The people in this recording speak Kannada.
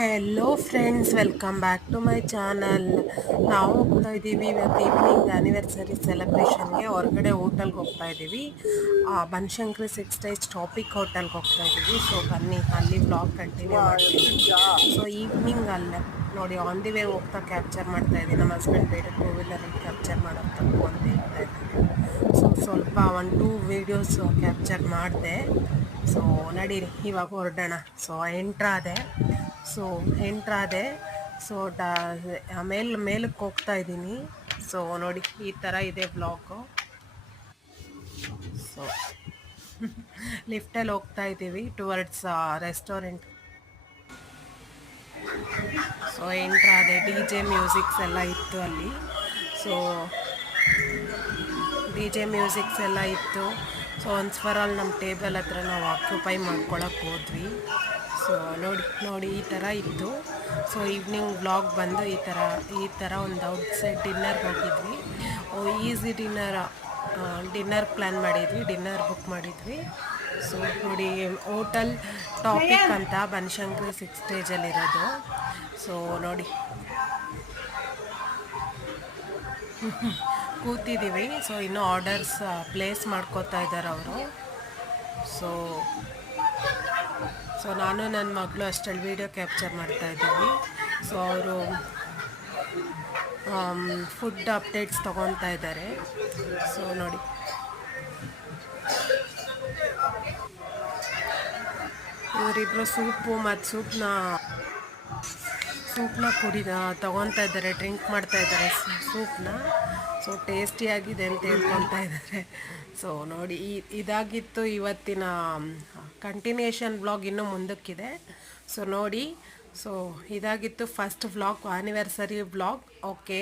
Hello friends, welcome back to my channel. ನಾವು ಹೋಗ್ತಾ ಇದ್ದೀವಿ ಇವತ್ತು ಈವ್ನಿಂಗ್ ಆ್ಯನಿವರ್ಸರಿ ಸೆಲೆಬ್ರೇಷನ್ಗೆ. ಹೊರಗಡೆ ಹೋಟೆಲ್ಗೆ ಹೋಗ್ತಾ ಇದ್ದೀವಿ. ಬನಶಂಕರಿ 6 ಡೇಸ್ ಟಾಪಿಕ್ ಹೋಟೆಲ್ಗೆ ಹೋಗ್ತಾ ಇದ್ದೀವಿ. ಸೊ ಬನ್ನಿ, ಅಲ್ಲಿ ಬ್ಲಾಗ್ ಕಂಟಿನ್ಯೂ ಮಾಡ್ತೀನಿ. ಸೊ ಈವ್ನಿಂಗ್ ಅಲ್ಲೇ ನೋಡಿ, ಆನ್ ದಿ ವೇ ಹೋಗ್ತಾ ಕ್ಯಾಪ್ಚರ್ ಮಾಡ್ತಾ ಇದ್ದೀನಿ. ನಮ್ಮ ಹಸ್ಬೆಂಡ್ ಬೇರೆ ಟೂ ವೀಲರಲ್ಲಿ ಕ್ಯಾಪ್ಚರ್ ಮಾಡೋದು ತಪ್ಪು ಅಂತ ಹೇಳ್ತಾ ಇದ್ದಾರೆ. ಸೊ ಸ್ವಲ್ಪ 1-2 ವೀಡಿಯೋಸ್ ಕ್ಯಾಪ್ಚರ್ ಮಾಡಿದೆ. ಸೊ ನಡೀರಿ, ಇವಾಗ ಹೊರಡೋಣ. ಸೊ ಎಂಟ್ರಾದೆ. ಸೊ ಮೇಲಕ್ಕೆ ಹೋಗ್ತಾ ಇದ್ದೀನಿ. ಸೊ ನೋಡಿ, ಈ ಥರ ಇದೆ ಬ್ಲಾಗು. ಸೊ ಲಿಫ್ಟಲ್ಲಿ ಹೋಗ್ತಾ ಇದ್ದೀವಿ ಟುವರ್ಡ್ಸ್ ರೆಸ್ಟೋರೆಂಟ್. ಸೊ ಎಂಟ್ರಾದೆ. ಡಿ ಜೆ ಮ್ಯೂಸಿಕ್ಸ್ ಎಲ್ಲ ಇತ್ತು ಅಲ್ಲಿ. ಸೊ ಡಿ ಜೆ ಮ್ಯೂಸಿಕ್ಸ್ ಎಲ್ಲ ಇತ್ತು. ಸೊ ಒನ್ಸ್ ಫಾರ್ ಆಲ್ ನಮ್ಮ ಟೇಬಲ್ ಹತ್ರ ನಾವು ಆಕ್ಯುಪೈ ಮಾಡ್ಕೊಳಕ್ಕೆ ಹೋದ್ವಿ. ಸೊ ನೋಡಿ ಈ ಥರ ಇತ್ತು. ಸೊ ಈವ್ನಿಂಗ್ ವ್ಲಾಗ್ ಬಂದು ಈ ಥರ ಒಂದು ಔಟ್ಸೈಡ್ ಡಿನ್ನರ್ಗೆ ಹೋಗಿದ್ವಿ. ಈಸಿ ಡಿನ್ನರ್ ಪ್ಲ್ಯಾನ್ ಮಾಡಿದ್ವಿ, ಡಿನ್ನರ್ ಬುಕ್ ಮಾಡಿದ್ವಿ. ಸೊ ನೋಡಿ, ಹೋಟೆಲ್ ಟಾಪಿಕ್ ಅಂತ ಬನಶಂಕರಿ 6 ಸ್ಟೇಜಲ್ಲಿರೋದು. ಸೊ ನೋಡಿ ಕೂತಿದ್ದೀವಿ. ಸೊ ಇನ್ನೂ ಆರ್ಡರ್ಸ್ ಪ್ಲೇಸ್ ಮಾಡ್ಕೋತಾ ಇದ್ದಾರೆ ಅವರು. ಸೊ ನಾನು ನನ್ನ ಮಗಳು ಅಷ್ಟರಲ್ಲಿ ವೀಡಿಯೋ ಕ್ಯಾಪ್ಚರ್ ಮಾಡ್ತಾ ಇದ್ದೀವಿ. ಸೊ ಅವರು ಫುಡ್ ಅಪ್ಡೇಟ್ಸ್ ತೊಗೊತಾ ಇದ್ದಾರೆ. ಸೊ ನೋಡಿ, ಇವರಿಬ್ಬರು ಸೂಪ್ನ ತೊಗೊತಾ ಇದ್ದಾರೆ, ಡ್ರಿಂಕ್ ಮಾಡ್ತಾ ಇದ್ದಾರೆ ಸೂಪ್ನ. ಸೊ ಟೇಸ್ಟಿಯಾಗಿದೆ ಅಂತ ಹೇಳ್ಕೊತಾ ಇದ್ದಾರೆ. ಸೊ ನೋಡಿ, ಇದಾಗಿತ್ತು ಇವತ್ತಿನ ಕಂಟಿನ್ಯೂಷನ್ ವ್ಲಾಗ್. ಇನ್ನೂ ಮುಂದಕ್ಕಿದೆ. ಸೊ ನೋಡಿ, ಸೊ ಇದಾಗಿತ್ತು first vlog, anniversary vlog. Okay.